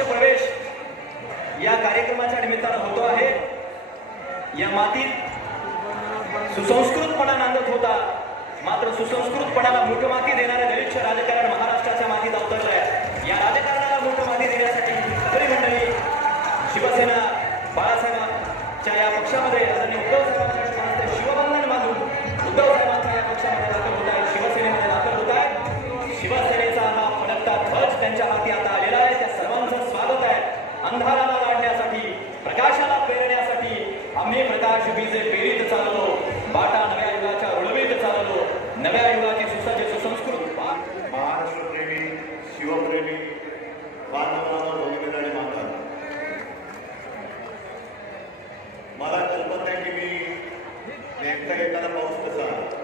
पक्ष प्रवेश या कार्यक्रमाच्या निमित्तानं होतो आहे. या मातीत सुसंस्कृतपणा नांदत होता. मात्र सुसंस्कृतपणाला मूठ माती देणारं दलितच राजकारण महाराष्ट्राच्या मातीत अवतरलं आहे या राजकारणाला मूठ माती देण्यासाठी तरी मंडळी शिवसेना बाळासाहेबांच्या या पक्षामध्ये आदरणीय उद्धव साहेबांच्या शिवबंधन बांधून उद्धव साहेबांच्या या पक्षामध्ये दाखल होत आहे. शिवसेनेमध्ये दाखल होत आहे. शिवसेनेचा हा फडकता ध्वज त्यांच्या हाती आता आलेला आहे. अंधाराला लाडण्यासाठी प्रकाशाला पेरण्यासाठी आम्ही प्रकाश बीजे पेरीत चाललो. बाटा नव्या युगाच्या रुळवीत चाललो. नव्या युगाची सुसज्ज सुसंस्कृत महाराष्ट्रप्रेमी शिवप्रेमी बांधवांना भगिनी आणि माता मला कल्पना आहे की मी नेमका एखादा पाऊस कसा